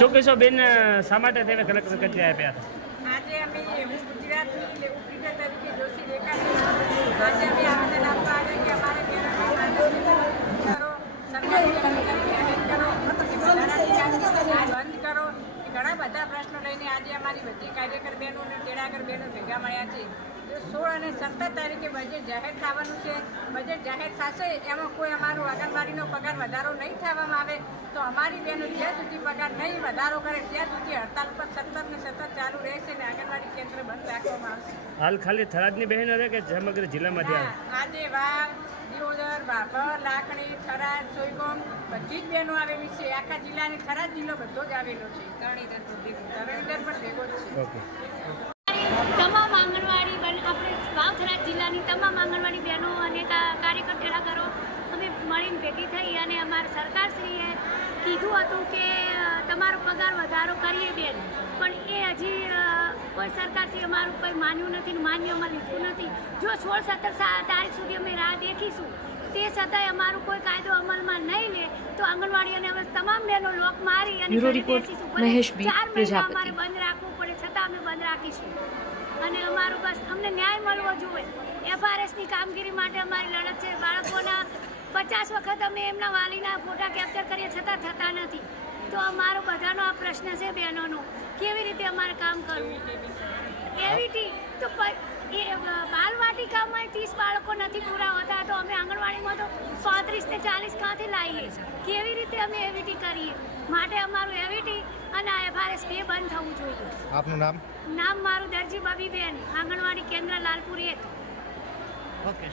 શું કહેશો બેન, શા માટે તમે કલેક્ટર કચેરી આપ્યા હતા? આજે અમે હું ગુજરાતની ઉપલેટર તરીકે જોશી રેખાજી આજે અમે આવેદન આપવા આવ્યા કે અમારે કેરળમાં કરો સરકારી જાહેર કરો બંધ કરો. ઘણા બધા પ્રશ્નો લઈને આજે અમારી બધી કાર્યકર બહેનો અને તેડાગર બહેનો ભેગા મળ્યા છે. 16 અને 17 તારીખે બજેટ જાહેર થવાનું છે. બજેટ જાહેર થશે એમાં કોઈ અમારો આંગણવાડીનો પગાર વધારો નહીં થવામાં આવે તો અમારી બહેનો જ્યાં સુધી પગાર નહીં વધારો કરે ત્યાં સુધી હડતાલ પર સતત ને સતત ચાલુ રહેશે અને આંગણવાડી કેન્દ્ર બંધ રાખવામાં આવશે. હાલ ખાલી થરાદની બહેનો છે કે સમગ્ર જિલ્લામાંથી આવે? આજે વાવ, દિયોદર, બાભર, લાખણી, થરાદ, સોયગોમ બધી જ બહેનો આવેલી છે. આખા જિલ્લાની થરાદ જિલ્લો બધો જ આવેલો છે. તરણીધર પણ ભેગો જ છે. ઓકે. તમામ આંગણવાડી આપણે વાવ-થરાદ જિલ્લાની તમામ આંગણવાડી બહેનો અને કાર્યકર તેડાગરો અમે મળીને ભેગી થઈ અને અમારા સરકારશ્રીએ કીધું હતું કે તમારો પગાર વધારો કરીએ બેન, પણ એ હજી કોઈ સરકારશ્રી અમારું કોઈ માન્યું નથી ને માન્યમાં લીધું નથી. જો 16-17 તારીખ સુધી અમે રાહ દેખીશું તે છતાંય અમારું કોઈ કાયદો અમલમાં નહીં લે તો આંગણવાડી અને તમામ બહેનો લોક મારી અને ઘરે બેસીશું. 4 મહિના અમારે બંધ રાખવું પડે છતાં અમે બંધ રાખીશું અને અમારું બસ અમને ન્યાય મળવો જોઈએ. FRSની કામગીરી માટે અમારી લડત છે. બાળકોના 50 વખત અમે એમના વાલીના ફોટા કેપ્ચર કરીએ છતાં થતા નથી. તો અમારો બધાનો આ પ્રશ્ન છે બહેનોનો, કેવી રીતે અમારે કામ કરવું. એવીટી તો એ બાલવાટિકામાં 30 બાળકો નથી પૂરા હોતા તો અમે આંગણવાડીમાં તો 35 ને 40 ક્યાંથી લાવીએ? કેવી રીતે અમે એવીટી કરીએ? માટે અમારું એવીટી અને આ FRS બે બંધ થવું જોઈએ. આપનું નામ? નામ મારું દરજી બબીબેન, આંગણવાડી કેન્દ્ર લાલપુર 1. ઓકે.